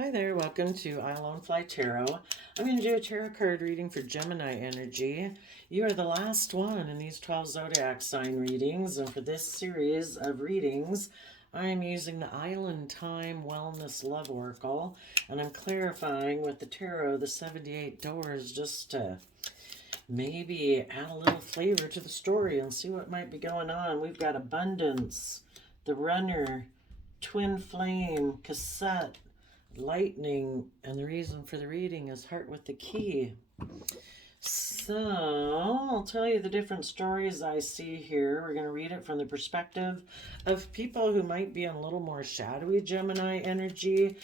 Hi there, welcome to I Alone Fly Tarot. I'm going to do a tarot card reading for Gemini energy. You are the last one in these 12 zodiac sign readings, and for this series of readings, I am using the Island Time Wellness Love Oracle, and I'm clarifying with the tarot the 78 doors just to maybe add a little flavor to the story and see what might be going on. We've got Abundance, the Runner, Twin Flame, Cassette, Lightning, and the reason for the reading is Heart with the Key. So, I'll tell you the different stories I see here. We're going to read it from the perspective of people who might be in a little more shadowy Gemini energy.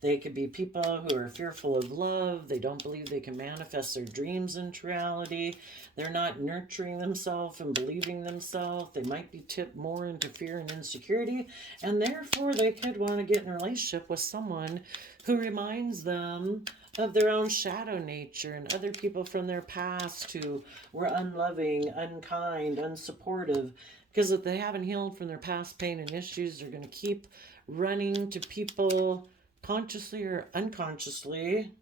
They could be people who are fearful of love. They don't believe they can manifest their dreams into reality. They're not nurturing themselves and believing themselves. They might be tipped more into fear and insecurity. And therefore, they could want to get in a relationship with someone who reminds them of their own shadow nature and other people from their past who were unloving, unkind, unsupportive. Because if they haven't healed from their past pain and issues, they're going to keep running to people consciously or unconsciously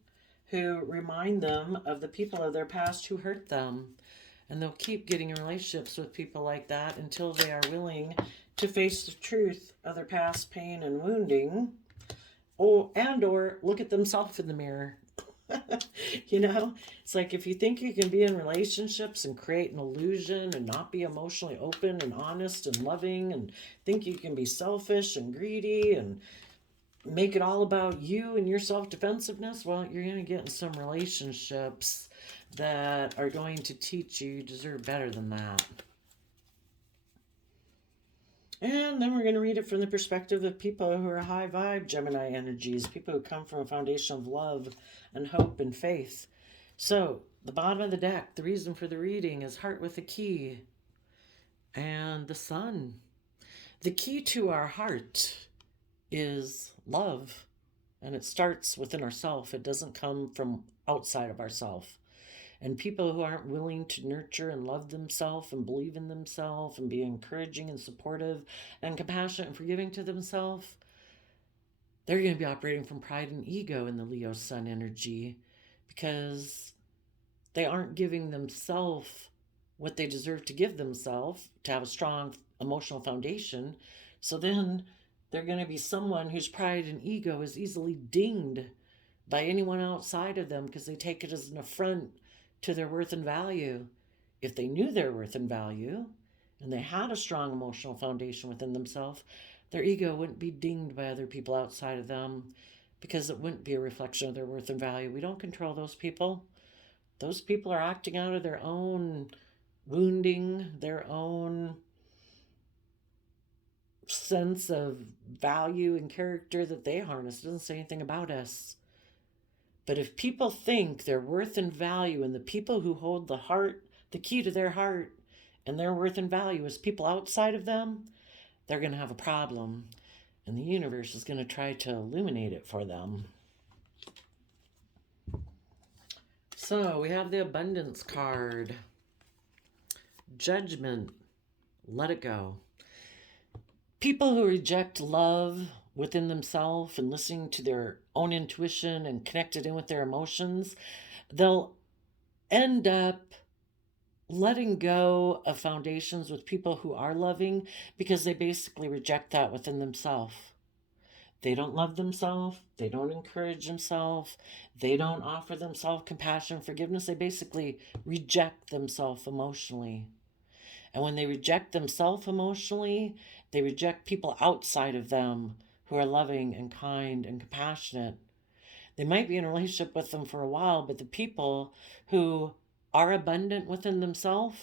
who remind them of the people of their past who hurt them. And they'll keep getting in relationships with people like that until they are willing to face the truth of their past pain and wounding, or look at themselves in the mirror. It's like if you think you can be in relationships and create an illusion and not be emotionally open and honest and loving, and think you can be selfish and greedy and make it all about you and your self-defensiveness, well, you're going to get in some relationships that are going to teach you deserve better than that. And then we're going to read it from the perspective of people who are high vibe Gemini energies, people who come from a foundation of love and hope and faith. So, the bottom of the deck, the reason for the reading is Heart with a Key and the Sun. The key to our heart is love, and it starts within ourselves. It doesn't come from outside of ourselves. And people who aren't willing to nurture and love themselves and believe in themselves and be encouraging and supportive and compassionate and forgiving to themselves, they're going to be operating from pride and ego in the Leo Sun energy, because they aren't giving themselves what they deserve to give themselves to have a strong emotional foundation. So then they're going to be someone whose pride and ego is easily dinged by anyone outside of them because they take it as an affront to their worth and value. If they knew their worth and value and they had a strong emotional foundation within themselves, their ego wouldn't be dinged by other people outside of them, because it wouldn't be a reflection of their worth and value. We don't control those people. Those people are acting out of their own wounding, their own sense of value and character that they harness. It doesn't say anything about us. But if people think their worth and value, and the people who hold the heart, the key to their heart and their worth and value is people outside of them, they're going to have a problem. And the universe is going to try to illuminate it for them. So we have the Abundance card. Judgment. Let it go. People who reject love within themselves and listening to their own intuition and connected in with their emotions, they'll end up letting go of foundations with people who are loving, because they basically reject that within themselves. They don't love themselves. They don't encourage themselves. They don't offer themselves compassion and forgiveness. They basically reject themselves emotionally. And when they reject themselves emotionally, they reject people outside of them who are loving and kind and compassionate. They might be in a relationship with them for a while, but the people who are abundant within themselves,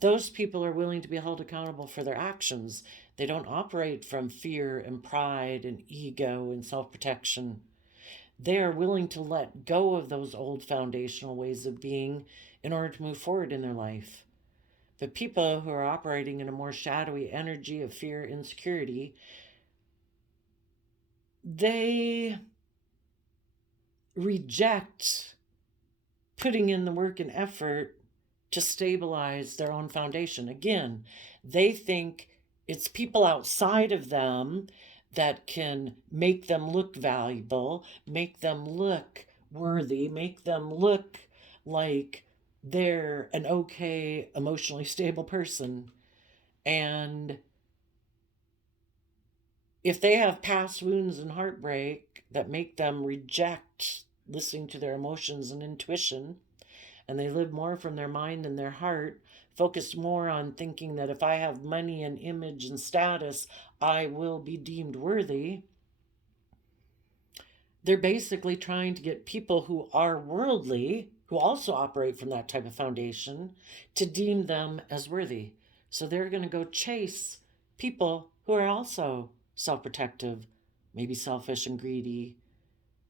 those people are willing to be held accountable for their actions. They don't operate from fear and pride and ego and self-protection. They are willing to let go of those old foundational ways of being in order to move forward in their life. But people who are operating in a more shadowy energy of fear, insecurity, they reject putting in the work and effort to stabilize their own foundation. Again, they think it's people outside of them that can make them look valuable, make them look worthy, make them look like they're an okay, emotionally stable person. And if they have past wounds and heartbreak that make them reject listening to their emotions and intuition, and they live more from their mind and their heart, focused more on thinking that if I have money and image and status, I will be deemed worthy, they're basically trying to get people who are worldly, who also operate from that type of foundation, to deem them as worthy. So they're going to go chase people who are also self-protective, maybe selfish and greedy,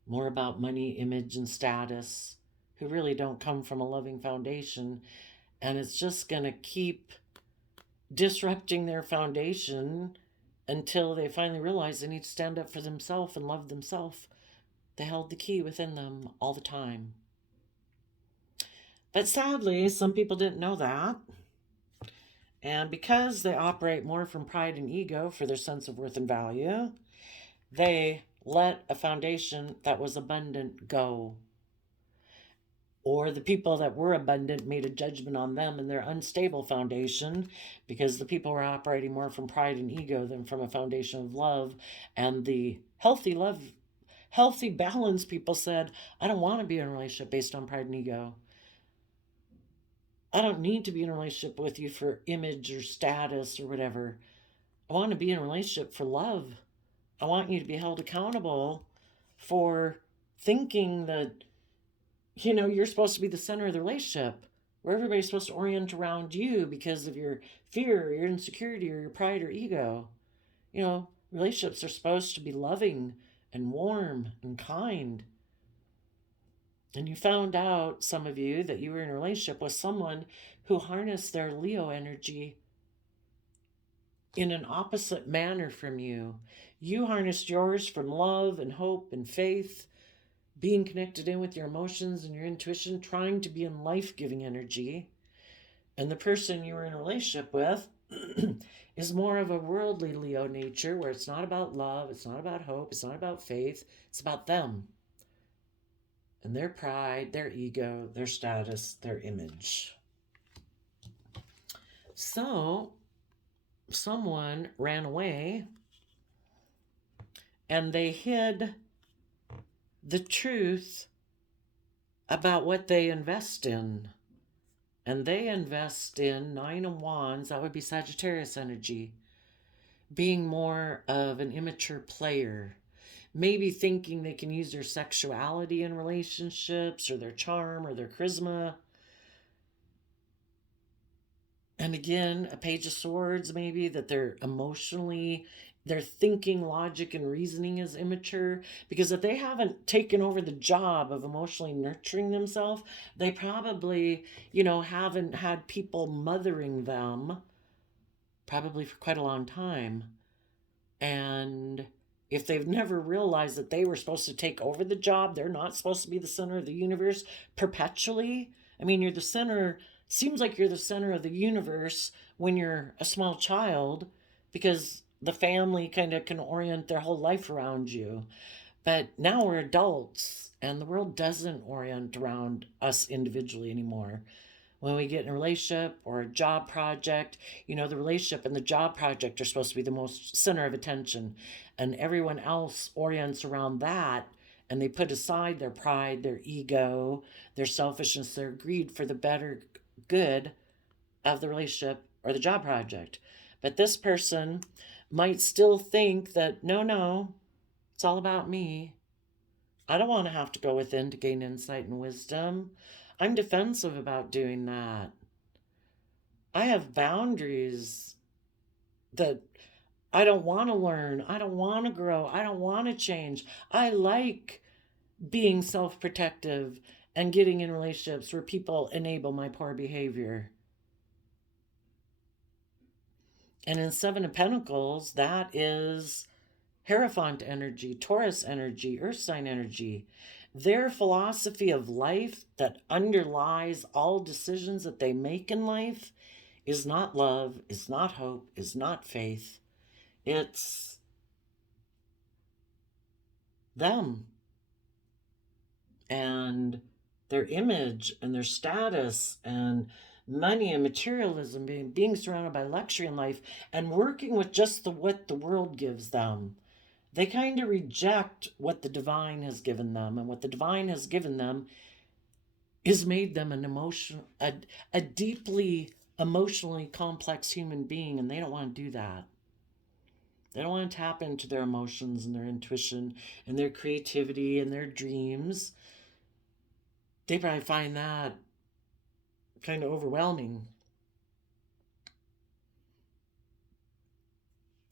more about money, image, and status, who really don't come from a loving foundation. And it's just going to keep disrupting their foundation until they finally realize they need to stand up for themselves and love themselves. They held the key within them all the time. But sadly, some people didn't know that. And because they operate more from pride and ego for their sense of worth and value, they let a foundation that was abundant go. Or the people that were abundant made a judgment on them and their unstable foundation, because the people were operating more from pride and ego than from a foundation of love. And the healthy love, healthy balance people said, I don't want to be in a relationship based on pride and ego. I don't need to be in a relationship with you for image or status or whatever. I want to be in a relationship for love. I want you to be held accountable for thinking that, you're supposed to be the center of the relationship, where everybody's supposed to orient around you because of your fear, or your insecurity, or your pride or ego. Relationships are supposed to be loving and warm and kind. And you found out, some of you, that you were in a relationship with someone who harnessed their Leo energy in an opposite manner from you. You harnessed yours from love and hope and faith, being connected in with your emotions and your intuition, trying to be in life-giving energy. And the person you were in a relationship with is more of a worldly Leo nature, where it's not about love, it's not about hope, it's not about faith, it's about them and their pride, their ego, their status, their image. So someone ran away and they hid the truth about what they invest in. And they invest in Nine of Wands, that would be Sagittarius energy, being more of an immature player, maybe thinking they can use their sexuality in relationships, or their charm, or their charisma. And again, a Page of Swords, maybe, that they're emotionally, their thinking, logic, and reasoning is immature. Because if they haven't taken over the job of emotionally nurturing themselves, they probably, haven't had people mothering them, probably for quite a long time. And if they've never realized that they were supposed to take over the job, they're not supposed to be the center of the universe perpetually. I mean, you're the center, seems like you're the center of the universe when you're a small child, because the family kind of can orient their whole life around you. But now we're adults, and the world doesn't orient around us individually anymore. When we get in a relationship or a job project, the relationship and the job project are supposed to be the most center of attention, and everyone else orients around that, and they put aside their pride, their ego, their selfishness, their greed for the better good of the relationship or the job project. But this person might still think that, no, it's all about me. I don't want to have to go within to gain insight and wisdom. I'm defensive about doing that. I have boundaries that I don't want to learn. I don't want to grow. I don't want to change. I like being self-protective and getting in relationships where people enable my poor behavior. And in Seven of Pentacles, that is Hierophant energy, Taurus energy, Earth sign energy. Their philosophy of life that underlies all decisions that they make in life is not love, is not hope, is not faith. It's them and their image and their status and money and materialism, being surrounded by luxury in life and working with just what the world gives them. They kind of reject what the divine has given them, and what the divine has given them is made them a deeply emotionally complex human being, and they don't want to do that. They don't want to tap into their emotions and their intuition and their creativity and their dreams. They probably find that kind of overwhelming.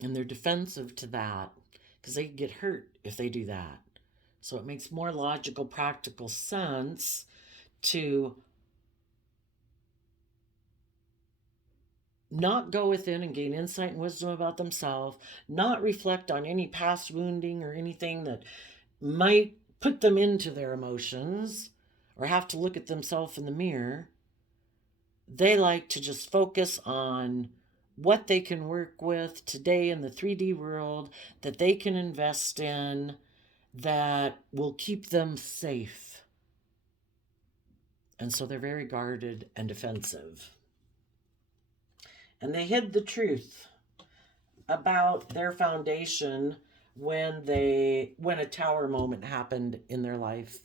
And they're defensive to that because they get hurt if they do that. So it makes more logical, practical sense to not go within and gain insight and wisdom about themselves, not reflect on any past wounding or anything that might put them into their emotions or have to look at themselves in the mirror. They like to just focus on what they can work with today in the 3D world, that they can invest in, that will keep them safe. And so they're very guarded and defensive. And they hid the truth about their foundation when a tower moment happened in their life,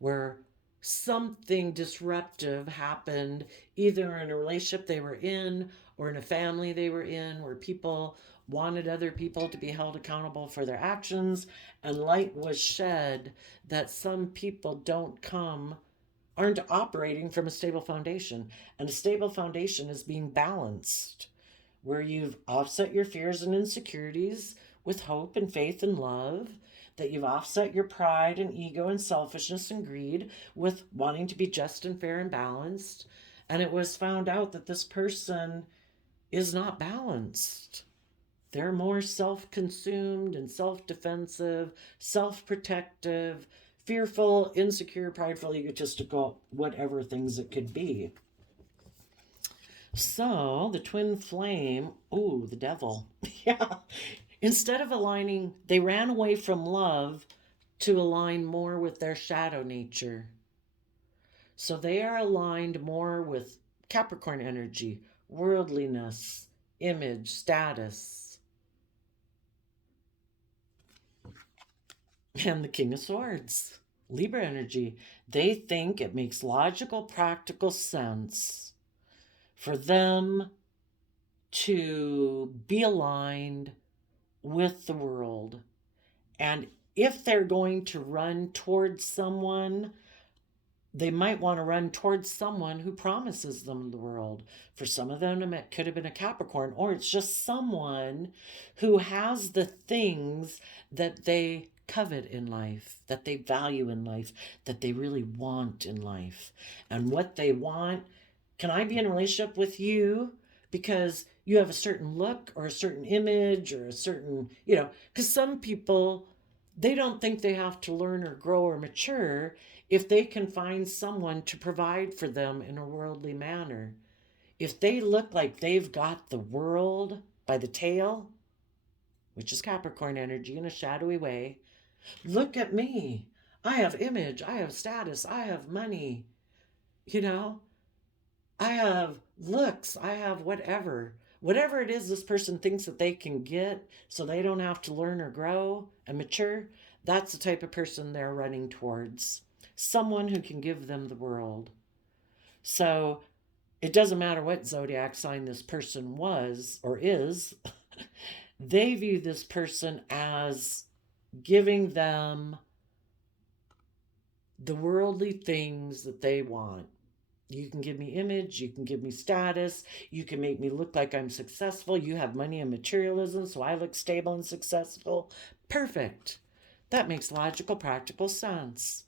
where something disruptive happened, either in a relationship they were in or in a family they were in, where people wanted other people to be held accountable for their actions, and light was shed that some people aren't operating from a stable foundation. And a stable foundation is being balanced, where you've offset your fears and insecurities with hope and faith and love, that you've offset your pride and ego and selfishness and greed with wanting to be just and fair and balanced. And it was found out that this person is not balanced. They're more self-consumed and self-defensive, self-protective, fearful, insecure, prideful, egotistical, whatever things it could be. So the twin flame, the devil. Yeah. Instead of aligning, they ran away from love to align more with their shadow nature. So they are aligned more with Capricorn energy, worldliness, image, status. And the King of Swords, Libra energy. They think it makes logical, practical sense for them to be aligned with the world. And if they're going to run towards someone, they might want to run towards someone who promises them the world. For some of them, it could have been a Capricorn, or it's just someone who has the things that they covet in life, that they value in life, that they really want in life. And what they want, can I be in a relationship with you because you have a certain look or a certain image or a certain, because some people, they don't think they have to learn or grow or mature if they can find someone to provide for them in a worldly manner. If they look like they've got the world by the tail, which is Capricorn energy in a shadowy way, look at me. I have image, I have status, I have money, I have looks, I have whatever. Whatever it is this person thinks that they can get so they don't have to learn or grow and mature, that's the type of person they're running towards. Someone who can give them the world. So it doesn't matter what zodiac sign this person was or is, they view this person as giving them the worldly things that they want. You can give me image, you can give me status, you can make me look like I'm successful, you have money and materialism, so I look stable and successful. Perfect. That makes logical, practical sense.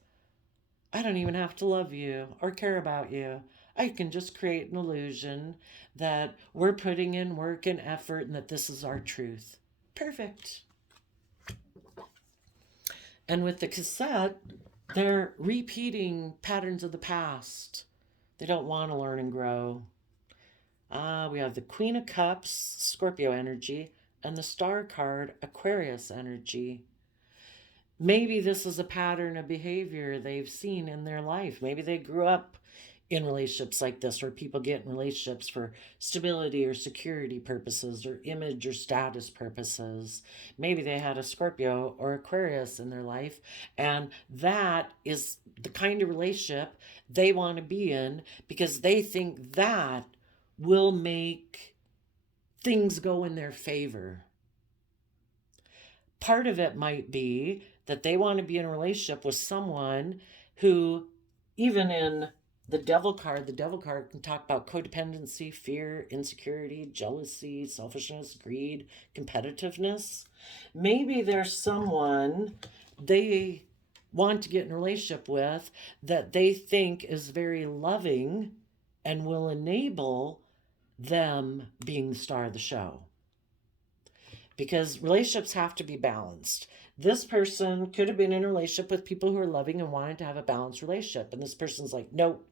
I don't even have to love you or care about you. I can just create an illusion that we're putting in work and effort and that this is our truth. Perfect. And with the cassette, they're repeating patterns of the past. They don't want to learn and grow. We have the Queen of Cups, Scorpio energy, and the Star card, Aquarius energy. Maybe this is a pattern of behavior they've seen in their life. Maybe they grew up in relationships like this, where people get in relationships for stability or security purposes or image or status purposes. Maybe they had a Scorpio or Aquarius in their life, and that is the kind of relationship they want to be in because they think that will make things go in their favor. Part of it might be that they want to be in a relationship with someone who, even in the devil card can talk about codependency, fear, insecurity, jealousy, selfishness, greed, competitiveness. Maybe there's someone they want to get in a relationship with that they think is very loving and will enable them being the star of the show. Because relationships have to be balanced. This person could have been in a relationship with people who are loving and wanted to have a balanced relationship. And this person's like, nope,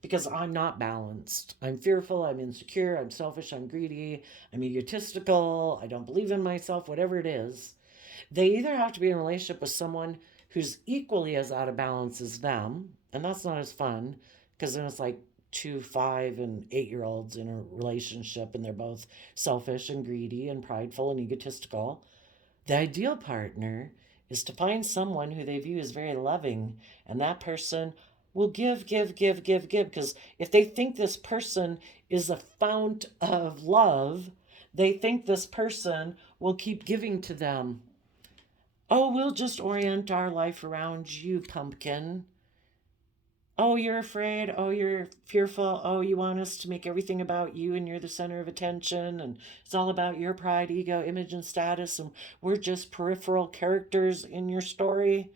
because I'm not balanced. I'm fearful, I'm insecure, I'm selfish, I'm greedy, I'm egotistical, I don't believe in myself, whatever it is. They either have to be in a relationship with someone who's equally as out of balance as them, and that's not as fun, because then it's like 2, 5, and 8-year-olds in a relationship, and they're both selfish and greedy and prideful and egotistical. The ideal partner is to find someone who they view as very loving, and that person will give, because if they think this person is a fount of love, they think this person will keep giving to them. Oh, we'll just orient our life around you, pumpkin. Oh, you're afraid. Oh, you're fearful. Oh, you want us to make everything about you and you're the center of attention and it's all about your pride, ego, image, and status, and we're just peripheral characters in your story.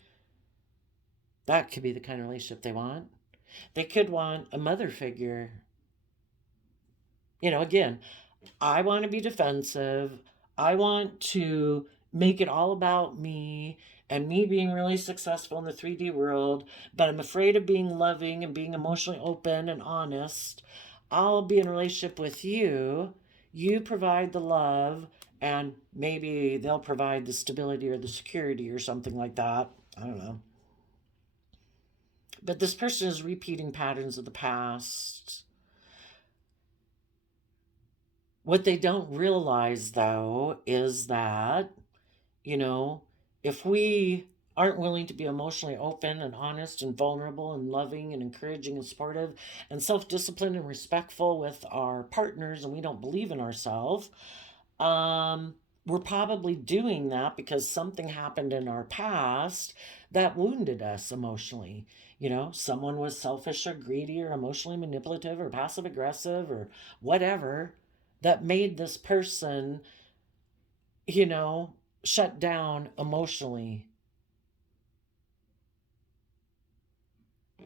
That could be the kind of relationship they want. They could want a mother figure. Again, I want to be defensive. I want to make it all about me and me being really successful in the 3D world, but I'm afraid of being loving and being emotionally open and honest. I'll be in a relationship with you. You provide the love, and maybe they'll provide the stability or the security or something like that. I don't know. But this person is repeating patterns of the past. What they don't realize, though, is that, if we aren't willing to be emotionally open and honest and vulnerable and loving and encouraging and supportive and self-disciplined and respectful with our partners, and we don't believe in ourselves, we're probably doing that because something happened in our past that wounded us emotionally. Someone was selfish or greedy or emotionally manipulative or passive aggressive or whatever that made this person, shut down emotionally.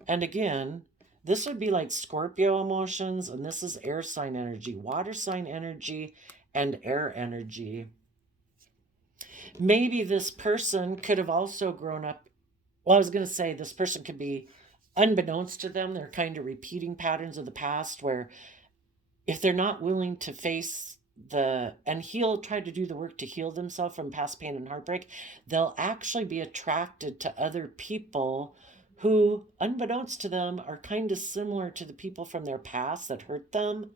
And again, this would be like Scorpio emotions, and this is air sign energy, water sign energy, and air energy. Maybe this person could have also grown up. Well, I was going to say this person could be, unbeknownst to them, they're kind of repeating patterns of the past where if they're not willing to face and try to do the work to heal themselves from past pain and heartbreak, they'll actually be attracted to other people who, unbeknownst to them, are kind of similar to the people from their past that hurt them,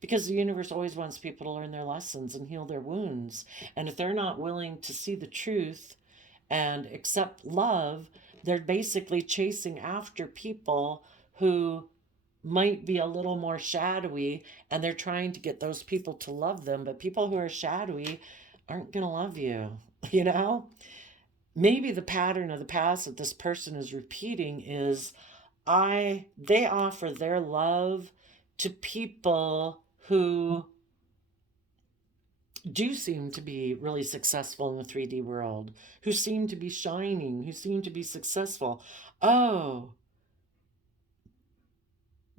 because the universe always wants people to learn their lessons and heal their wounds. And if they're not willing to see the truth and accept love, they're basically chasing after people who might be a little more shadowy, and they're trying to get those people to love them, but people who are shadowy aren't going to love you. Maybe the pattern of the past that this person is repeating is they offer their love to people who do seem to be really successful in the 3D world, who seem to be shining, who seem to be successful. Oh,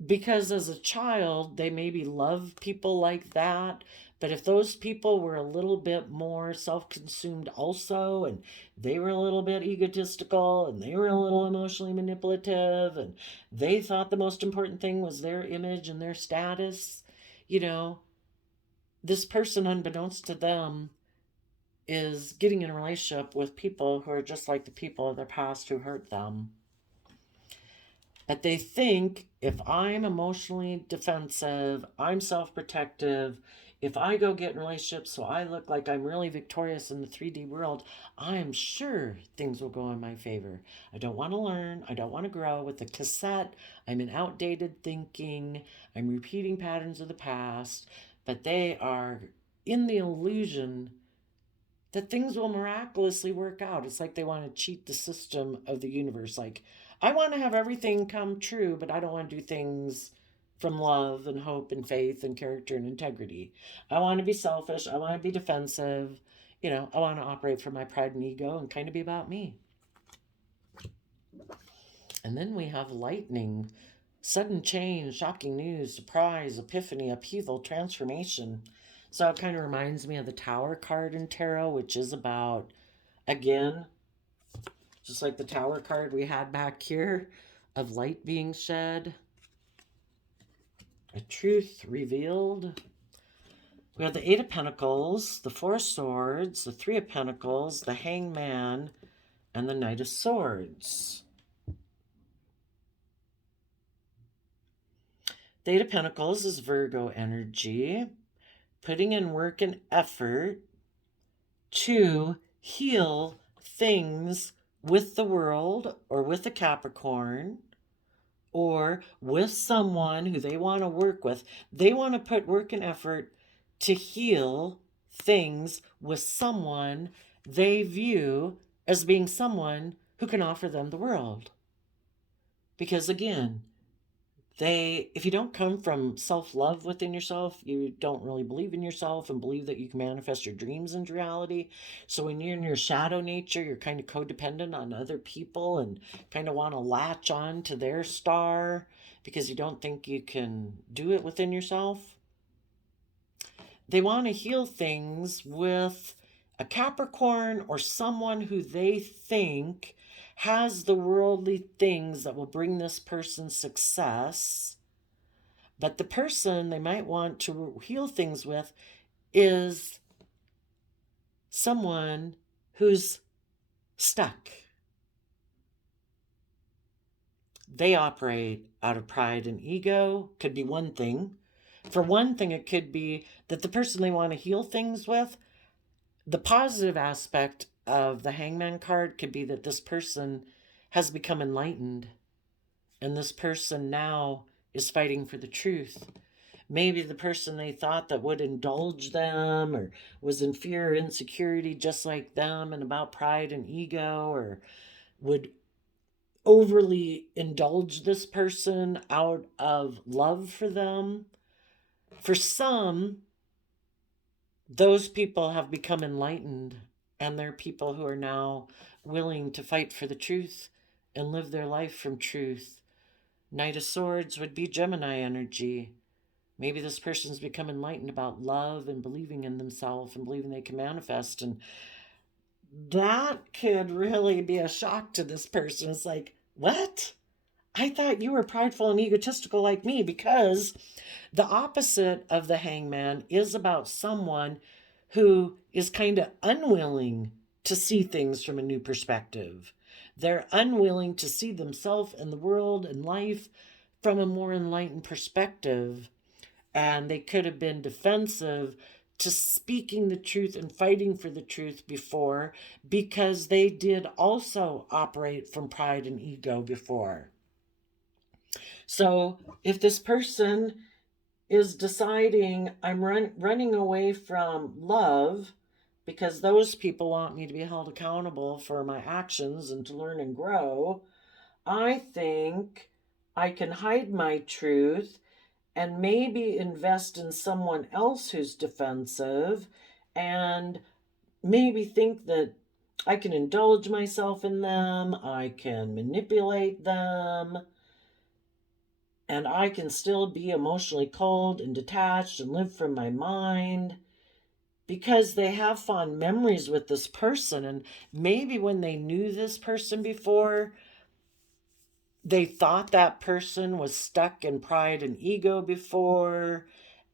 because as a child, they maybe love people like that. But if those people were a little bit more self-consumed also, and they were a little bit egotistical, and they were a little emotionally manipulative, and they thought the most important thing was their image and their status, this person, unbeknownst to them, is getting in a relationship with people who are just like the people of their past who hurt them. But they think if I'm emotionally defensive, I'm self-protective, if I go get in relationships so I look like I'm really victorious in the 3D world, I am sure things will go in my favor. I don't want to learn. I don't want to grow. With the cassette, I'm in outdated thinking. I'm repeating patterns of the past. But they are in the illusion that things will miraculously work out. It's like they want to cheat the system of the universe. Like, I want to have everything come true, but I don't want to do things from love and hope and faith and character and integrity. I want to be selfish. I want to be defensive. I want to operate from my pride and ego and kind of be about me. And then we have lightning, sudden change, shocking news, surprise, epiphany, upheaval, transformation. So it kind of reminds me of the Tower card in tarot, which is about, again, just like the Tower card we had back here, of light being shed, a truth revealed. We have the Eight of Pentacles, the Four of Swords, the Three of Pentacles, the Hangman, and the Knight of Swords. The Eight of Pentacles is Virgo energy, putting in work and effort to heal things with the world or with a Capricorn or with someone who they want to work with. They want to put work and effort to heal things with someone they view as being someone who can offer them the world. Because again, if you don't come from self-love within yourself, you don't really believe in yourself and believe that you can manifest your dreams into reality. So when you're in your shadow nature, you're kind of codependent on other people and kind of want to latch on to their star because you don't think you can do it within yourself. They want to heal things with a Capricorn or someone who they think has the worldly things that will bring this person success. But the person they might want to heal things with is someone who's stuck. They operate out of pride and ego. Could be one thing. For one thing, it could be that the person they want to heal things with, the positive aspect of the Hangman card could be that this person has become enlightened and this person now is fighting for the truth. Maybe the person they thought that would indulge them or was in fear or insecurity just like them and about pride and ego, or would overly indulge this person out of love for them. For some, those people have become enlightened, and they're people who are now willing to fight for the truth and live their life from truth. Knight of Swords would be Gemini energy. Maybe this person's become enlightened about love and believing in themselves and believing they can manifest. And that could really be a shock to this person. It's like, what? I thought you were prideful and egotistical like me, because the opposite of the Hangman is about someone who is kind of unwilling to see things from a new perspective. They're unwilling to see themselves and the world and life from a more enlightened perspective. And they could have been defensive to speaking the truth and fighting for the truth before, because they did also operate from pride and ego before. So if this person is deciding I'm running away from love because those people want me to be held accountable for my actions and to learn and grow, I think I can hide my truth and maybe invest in someone else who's defensive, and maybe think that I can indulge myself in them, I can manipulate them, and I can still be emotionally cold and detached and live from my mind, because they have fond memories with this person. And maybe when they knew this person before, they thought that person was stuck in pride and ego before,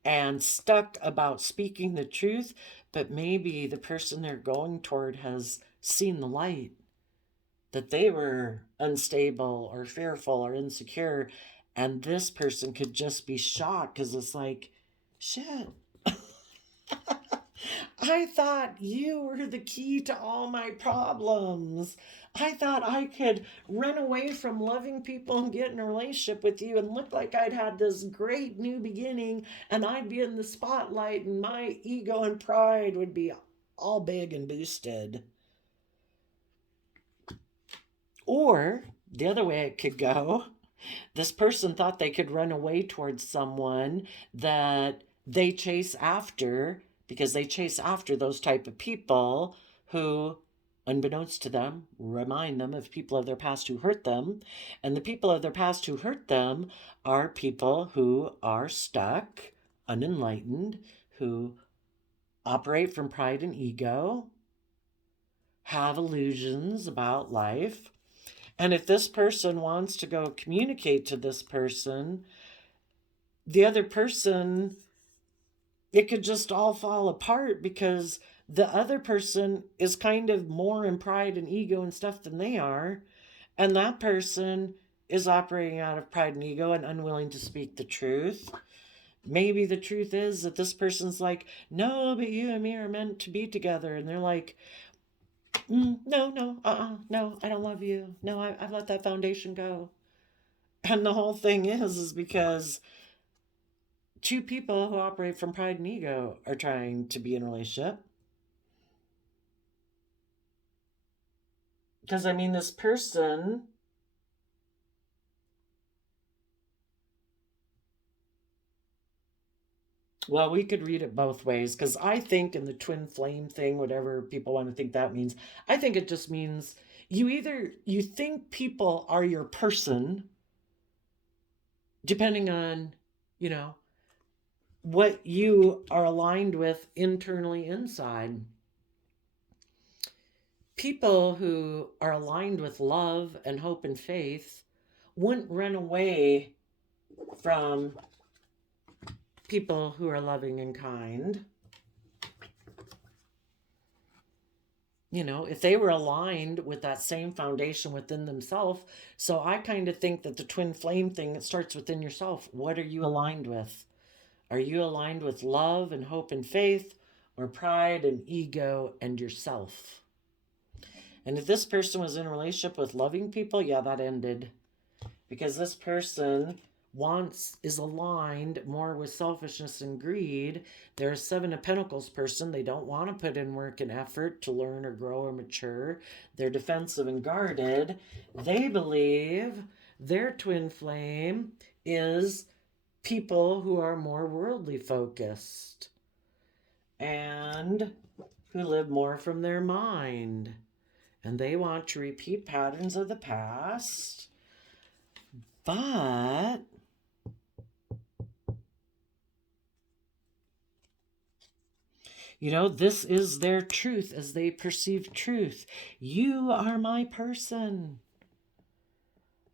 and stuck about speaking the truth, but maybe the person they're going toward has seen the light, that they were unstable or fearful or insecure, and this person could just be shocked because it's like, shit. I thought you were the key to all my problems. I thought I could run away from loving people and get in a relationship with you and look like I'd had this great new beginning and I'd be in the spotlight and my ego and pride would be all big and boosted. Or the other way it could go, this person thought they could run away towards someone that they chase after, because they chase after those type of people who, unbeknownst to them, remind them of people of their past who hurt them. And the people of their past who hurt them are people who are stuck, unenlightened, who operate from pride and ego, have illusions about life. And if this person wants to go communicate to this person, the other person, it could just all fall apart because the other person is kind of more in pride and ego and stuff than they are. And that person is operating out of pride and ego and unwilling to speak the truth. Maybe the truth is that this person's like, no, but you and me are meant to be together. And they're like, no, I don't love you. No, I've let that foundation go. And the whole thing is because two people who operate from pride and ego are trying to be in a relationship. Because, I mean, this person, well, we could read it both ways, because I think in the twin flame thing, whatever people want to think that means, I think it just means you think people are your person, depending on, what you are aligned with internally inside. People who are aligned with love and hope and faith wouldn't run away from people who are loving and kind. If they were aligned with that same foundation within themselves. So I kind of think that the twin flame thing, it starts within yourself. What are you aligned with? Are you aligned with love and hope and faith, or pride and ego and yourself? And if this person was in a relationship with loving people, yeah, that ended. Because this person is aligned more with selfishness and greed. They're a Seven of Pentacles person. They don't want to put in work and effort to learn or grow or mature. They're defensive and guarded. They believe their twin flame is people who are more worldly focused and who live more from their mind. And they want to repeat patterns of the past. But this is their truth as they perceive truth. You are my person.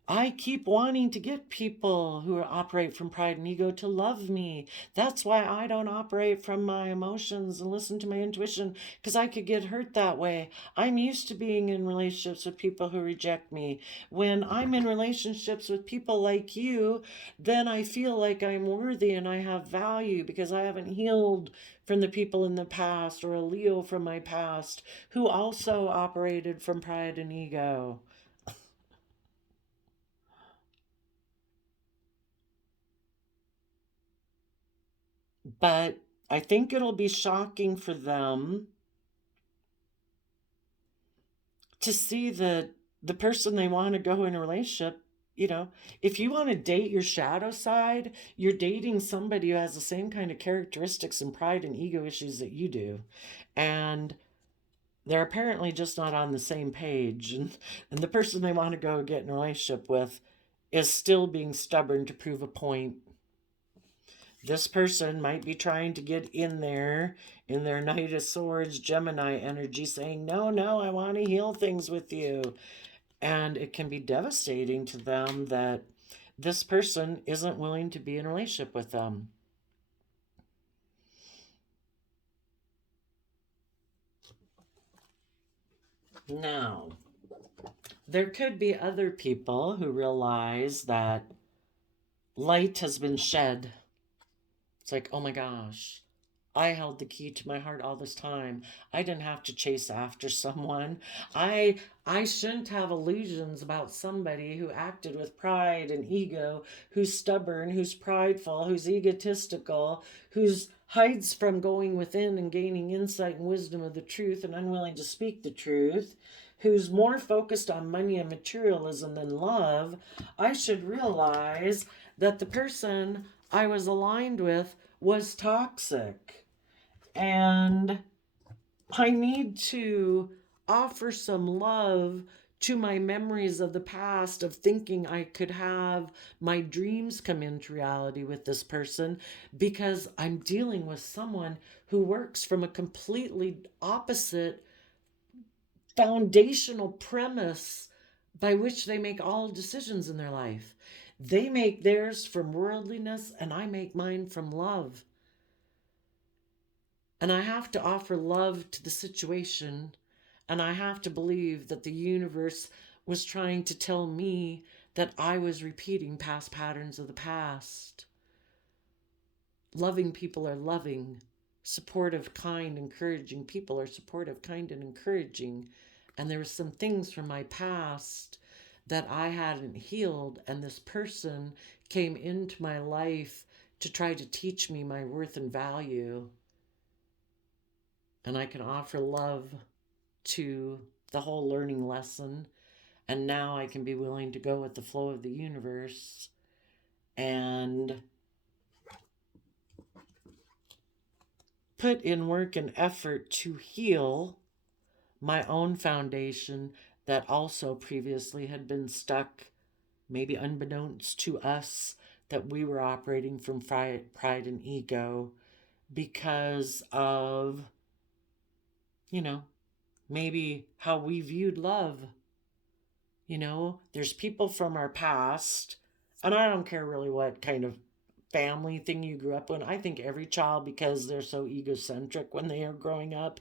I keep wanting to get people who operate from pride and ego to love me. That's why I don't operate from my emotions and listen to my intuition, because I could get hurt that way. I'm used to being in relationships with people who reject me. When I'm in relationships with people like you, then I feel like I'm worthy and I have value, because I haven't healed from the people in the past, or a Leo from my past who also operated from pride and ego. But I think it'll be shocking for them to see that the person they want to go in a relationship, if you want to date your shadow side, you're dating somebody who has the same kind of characteristics and pride and ego issues that you do. And they're apparently just not on the same page. And the person they want to go get in a relationship with is still being stubborn to prove a point. This person might be trying to get in there in their Knight of Swords Gemini energy, saying, no, I want to heal things with you. And it can be devastating to them that this person isn't willing to be in a relationship with them. Now, there could be other people who realize that light has been shed. It's like, oh my gosh, I held the key to my heart all this time. I didn't have to chase after someone. I I shouldn't have illusions about somebody who acted with pride and ego, who's stubborn, who's prideful, who's egotistical, who's hides from going within and gaining insight and wisdom of the truth and unwilling to speak the truth, who's more focused on money and materialism than love. I should realize that the person I was aligned with was toxic. And I need to offer some love to my memories of the past of thinking I could have my dreams come into reality with this person, because I'm dealing with someone who works from a completely opposite foundational premise by which they make all decisions in their life. They make theirs from worldliness, and I make mine from love. And I have to offer love to the situation, and I have to believe that the universe was trying to tell me that I was repeating past patterns of the past. Loving people are loving. Supportive, kind, encouraging people are supportive, kind, and encouraging. And there were some things from my past that I hadn't healed, and this person came into my life to try to teach me my worth and value. And I can offer love to the whole learning lesson. And now I can be willing to go with the flow of the universe and put in work and effort to heal my own foundation that also previously had been stuck, maybe unbeknownst to us, that we were operating from pride and ego because of, maybe how we viewed love. There's people from our past, and I don't care really what kind of family thing you grew up in. I think every child, because they're so egocentric when they are growing up,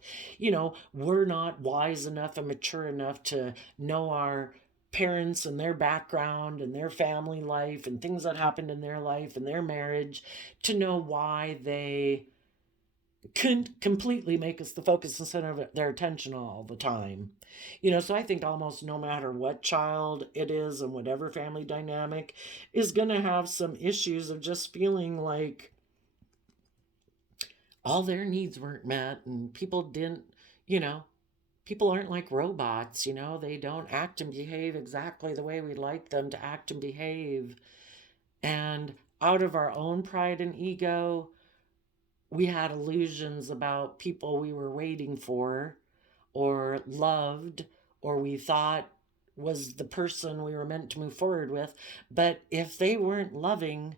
we're not wise enough and mature enough to know our parents and their background and their family life and things that happened in their life and their marriage to know why they couldn't completely make us the focus and center of their attention all the time. So I think almost no matter what child it is and whatever family dynamic is going to have some issues of just feeling like all their needs weren't met, and people didn't, people aren't like robots, they don't act and behave exactly the way we'd like them to act and behave. And out of our own pride and ego, we had illusions about people we were waiting for or loved or we thought was the person we were meant to move forward with. But if they weren't loving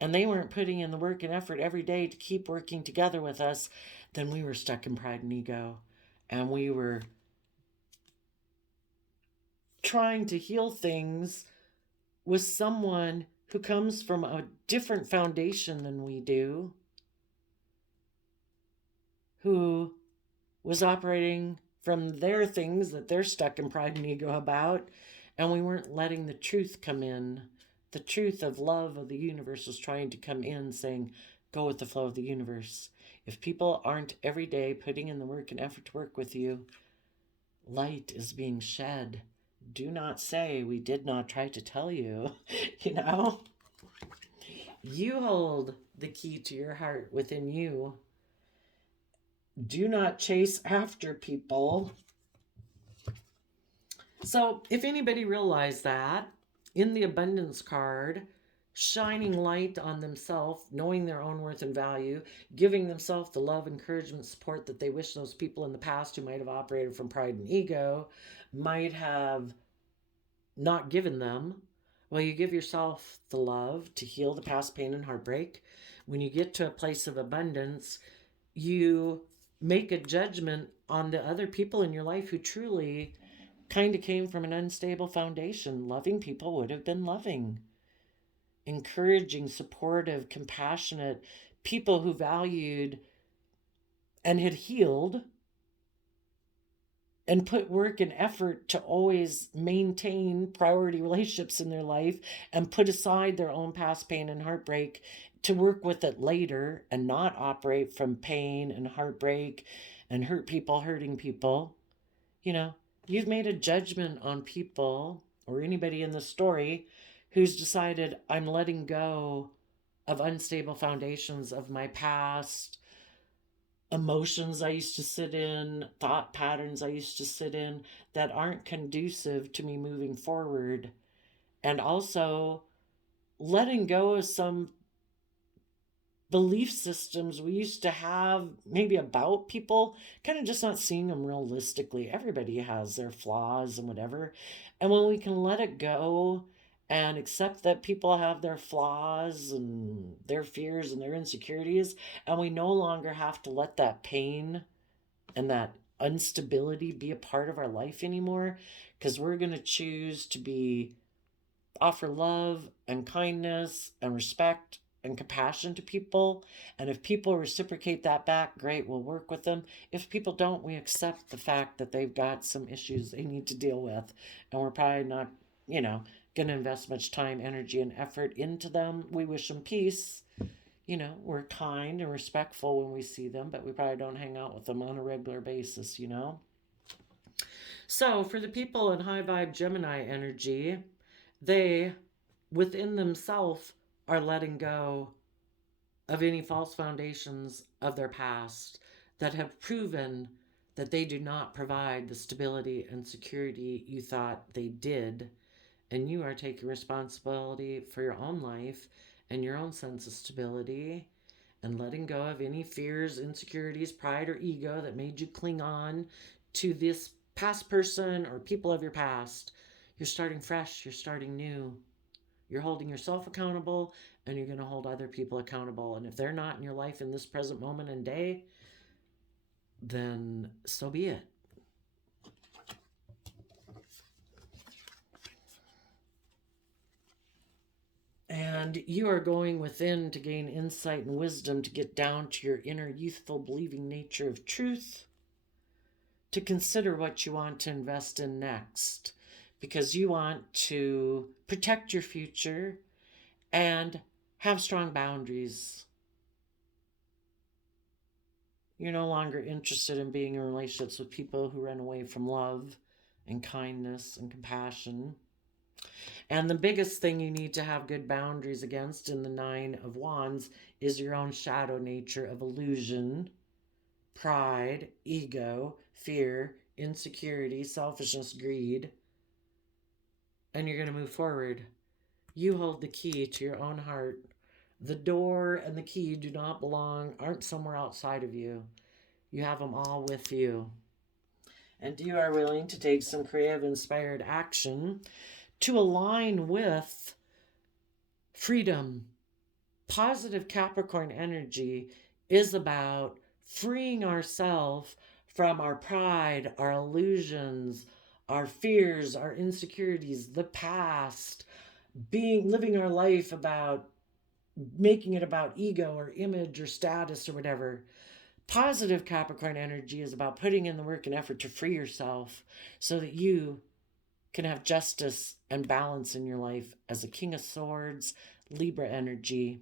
and they weren't putting in the work and effort every day to keep working together with us, then we were stuck in pride and ego. And we were trying to heal things with someone who comes from a different foundation than we do, who was operating from their things that they're stuck in pride and ego about, and we weren't letting the truth come in. The truth of love of the universe was trying to come in, saying, go with the flow of the universe. If people aren't every day putting in the work and effort to work with you, light is being shed. Do not say we did not try to tell you. You hold the key to your heart within you. Do not chase after people. So if anybody realized that, in the abundance card, shining light on themselves, knowing their own worth and value, giving themselves the love, encouragement, support that they wish those people in the past who might have operated from pride and ego might have not given them. Well, you give yourself the love to heal the past pain and heartbreak. When you get to a place of abundance, you make a judgment on the other people in your life who truly kind of came from an unstable foundation. Loving people would have been loving, encouraging, supportive, compassionate, people who valued and had healed and put work and effort to always maintain priority relationships in their life and put aside their own past pain and heartbreak to work with it later and not operate from pain and heartbreak and hurt people hurting people. You know, you've made a judgment on people or anybody in the story who's decided, I'm letting go of unstable foundations of my past, emotions I used to sit in, thought patterns I used to sit in that aren't conducive to me moving forward. And also letting go of some belief systems we used to have maybe about people, kind of just not seeing them realistically. Everybody has their flaws and whatever. And when we can let it go and accept that people have their flaws and their fears and their insecurities, and we no longer have to let that pain and that instability be a part of our life anymore, because we're going to choose to be offer love and kindness and respect and compassion to people. And if people reciprocate that back, great, we'll work with them. If people don't, we accept the fact that they've got some issues they need to deal with. And we're probably not, going to invest much time, energy, and effort into them. We wish them peace. We're kind and respectful when we see them, but we probably don't hang out with them on a regular basis. So for the people in high vibe Gemini energy, they, within themselves, are letting go of any false foundations of their past that have proven that they do not provide the stability and security you thought they did. And you are taking responsibility for your own life and your own sense of stability and letting go of any fears, insecurities, pride, or ego that made you cling on to this past person or people of your past. You're starting fresh, you're starting new. You're holding yourself accountable and you're going to hold other people accountable. And if they're not in your life in this present moment and day, then so be it. And you are going within to gain insight and wisdom to get down to your inner youthful believing nature of truth, to consider what you want to invest in next, because you want to protect your future and have strong boundaries. You're no longer interested in being in relationships with people who run away from love and kindness and compassion. And the biggest thing you need to have good boundaries against in the Nine of Wands is your own shadow nature of illusion, pride, ego, fear, insecurity, selfishness, greed. And you're going to move forward. You hold the key to your own heart. The door and the key aren't somewhere outside of you. You have them all with you. And you are willing to take some creative, inspired action to align with freedom. Positive Capricorn energy is about freeing ourselves from our pride, our illusions, our fears, our insecurities, the past, living our life about making it about ego or image or status or whatever. Positive Capricorn energy is about putting in the work and effort to free yourself so that you can have justice and balance in your life as a King of Swords, Libra energy.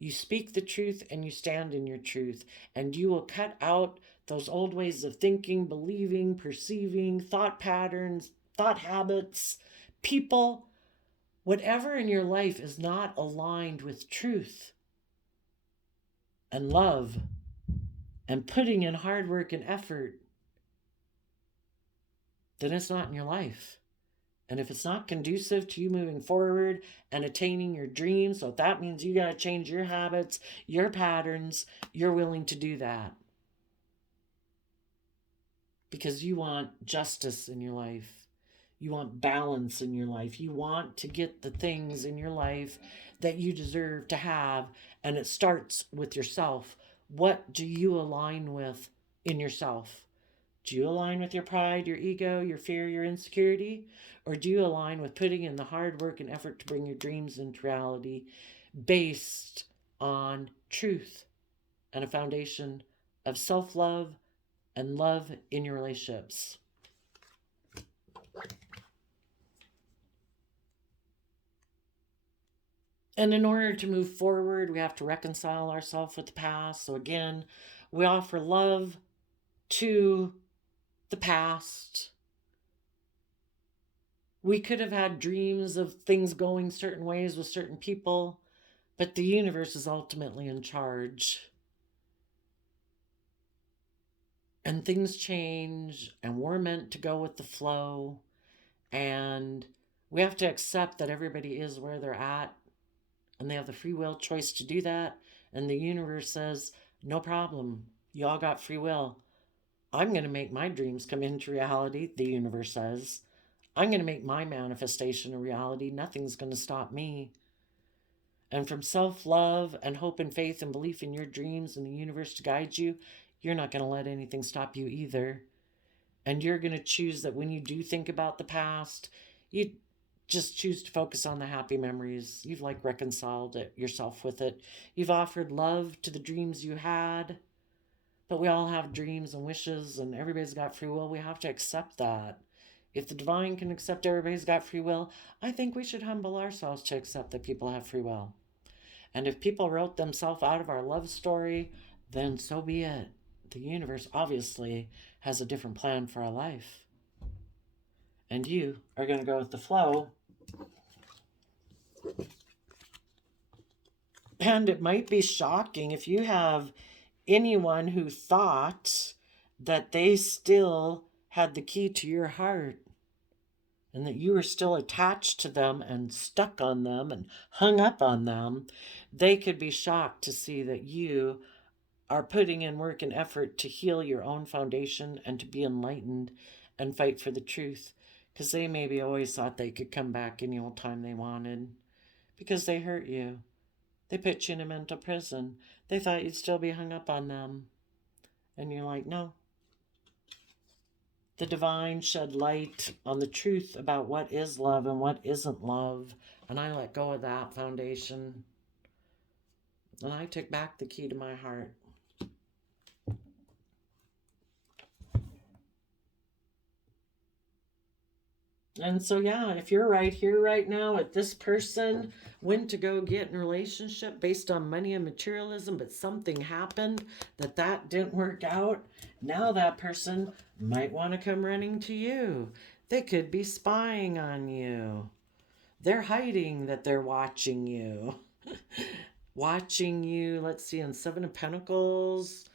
You speak the truth and you stand in your truth, and you will cut out those old ways of thinking, believing, perceiving, thought patterns, thought habits, people. Whatever in your life is not aligned with truth and love and putting in hard work and effort, then it's not in your life. And if it's not conducive to you moving forward and attaining your dreams, so if that means you got to change your habits, your patterns, you're willing to do that. Because you want justice in your life. You want balance in your life. You want to get the things in your life that you deserve to have. And it starts with yourself. What do you align with in yourself? Do you align with your pride, your ego, your fear, your insecurity? Or do you align with putting in the hard work and effort to bring your dreams into reality based on truth and a foundation of self-love and love in your relationships? And in order to move forward, we have to reconcile ourselves with the past. So again, we offer love to the past. We could have had dreams of things going certain ways with certain people, but the universe is ultimately in charge. And things change, and we're meant to go with the flow. And we have to accept that everybody is where they're at, and they have the free will choice to do that. And the universe says, no problem. You all got free will. I'm going to make my dreams come into reality, the universe says. I'm going to make my manifestation a reality. Nothing's going to stop me. And from self-love and hope and faith and belief in your dreams and the universe to guide you, you're not going to let anything stop you either. And you're going to choose that when you do think about the past, you just choose to focus on the happy memories. You've like reconciled yourself with it. You've offered love to the dreams you had. But we all have dreams and wishes, and everybody's got free will. We have to accept that. If the divine can accept everybody's got free will, I think we should humble ourselves to accept that people have free will. And if people wrote themselves out of our love story, then so be it. The universe obviously has a different plan for our life. And you are going to go with the flow. And it might be shocking if you have anyone who thought that they still had the key to your heart and that you were still attached to them and stuck on them and hung up on them. They could be shocked to see that you are putting in work and effort to heal your own foundation and to be enlightened and fight for the truth, because they maybe always thought they could come back any old time they wanted because they hurt you. They put you in a mental prison. They thought you'd still be hung up on them. And you're like, no. The divine shed light on the truth about what is love and what isn't love. And I let go of that foundation. And I took back the key to my heart. And so, yeah, if you're right here, right now, if this person went to go get in a relationship based on money and materialism, but something happened that didn't work out, now that person might want to come running to you. They could be spying on you. They're hiding that they're watching you. Watching you, let's see, in Seven of Pentacles,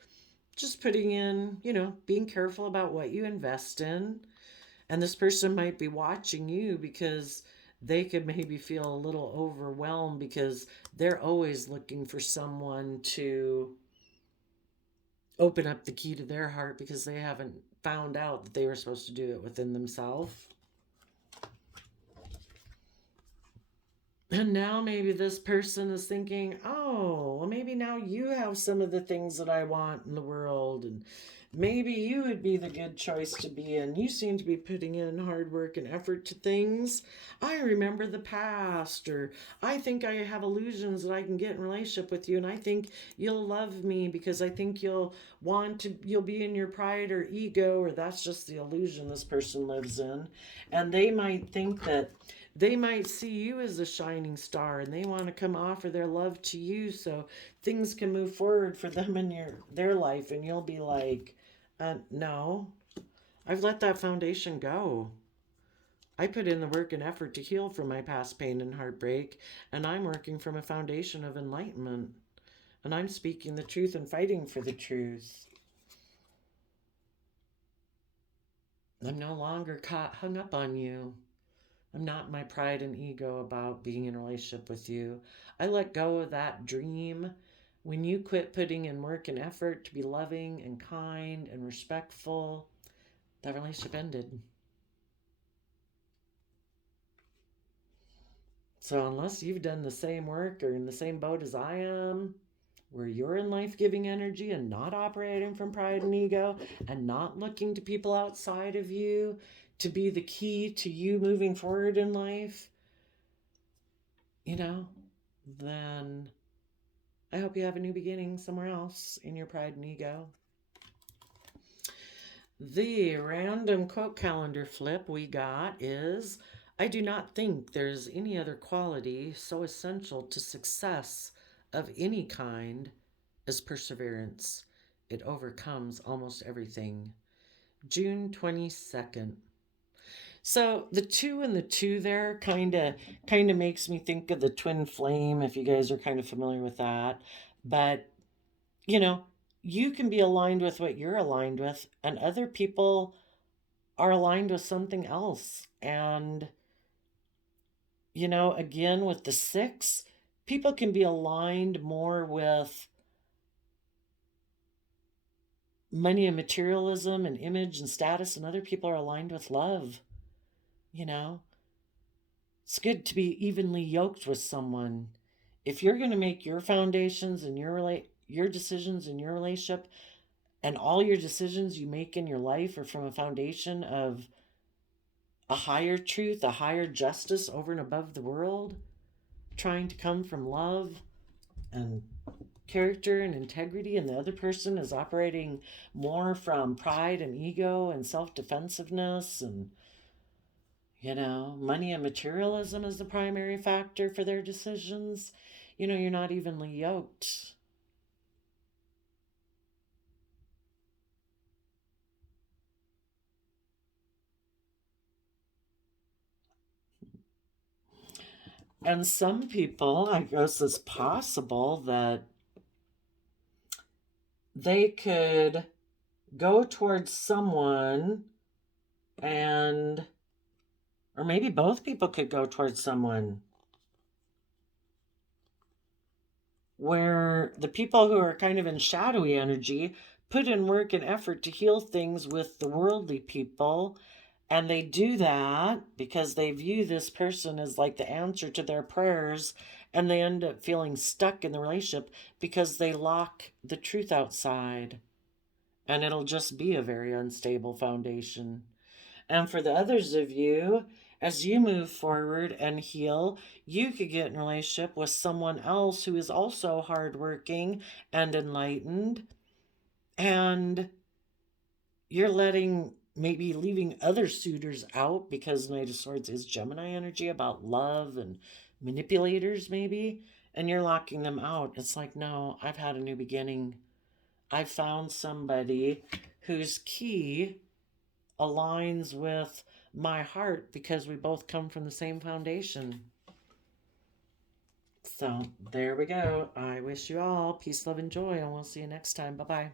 just putting in, being careful about what you invest in. And this person might be watching you because they could maybe feel a little overwhelmed because they're always looking for someone to open up the key to their heart because they haven't found out that they were supposed to do it within themselves. And now maybe this person is thinking, oh, well, maybe now you have some of the things that I want in the world, and maybe you would be the good choice to be in. You seem to be putting in hard work and effort to things. I remember the past, or I think I have illusions that I can get in relationship with you, and I think you'll love me because I think you'll be in your pride or ego, or that's just the illusion this person lives in. And they might think that they might see you as a shining star and they want to come offer their love to you so things can move forward for them in their life, and you'll be like, no, I've let that foundation go. I put in the work and effort to heal from my past pain and heartbreak, and I'm working from a foundation of enlightenment, and I'm speaking the truth and fighting for the truth. I'm no longer hung up on you. I'm not in my pride and ego about being in a relationship with you. I let go of that dream. When you quit putting in work and effort to be loving and kind and respectful, that relationship ended. So unless you've done the same work or in the same boat as I am, where you're in life-giving energy and not operating from pride and ego and not looking to people outside of you to be the key to you moving forward in life, then I hope you have a new beginning somewhere else in your pride and ego. The random quote calendar flip we got is, I do not think there's any other quality so essential to success of any kind as perseverance. It overcomes almost everything. June 22nd. So the two and the two there kind of makes me think of the twin flame, if you guys are kind of familiar with that. But you know, you can be aligned with what you're aligned with, and other people are aligned with something else. And again, with the six, people can be aligned more with money and materialism and image and status, and other people are aligned with love. You know, it's good to be evenly yoked with someone. If you're going to make your foundations and your decisions in your relationship, and all your decisions you make in your life are from a foundation of a higher truth, a higher justice over and above the world, trying to come from love and character and integrity, and the other person is operating more from pride and ego and self-defensiveness and money and materialism is the primary factor for their decisions, you're not evenly yoked. And some people, I guess it's possible that they could go towards someone and, or maybe both people could go towards someone where the people who are kind of in shadowy energy put in work and effort to heal things with the worldly people. And they do that because they view this person as like the answer to their prayers. And they end up feeling stuck in the relationship because they lock the truth outside. And it'll just be a very unstable foundation. And for the others of you, as you move forward and heal, you could get in a relationship with someone else who is also hardworking and enlightened. And you're maybe leaving other suitors out because Knight of Swords is Gemini energy about love and manipulators, maybe. And you're locking them out. It's like, no, I've had a new beginning. I've found somebody whose key aligns with my heart because we both come from the same foundation. So there we go. I wish you all peace, love, and joy, and we'll see you next time. Bye-bye.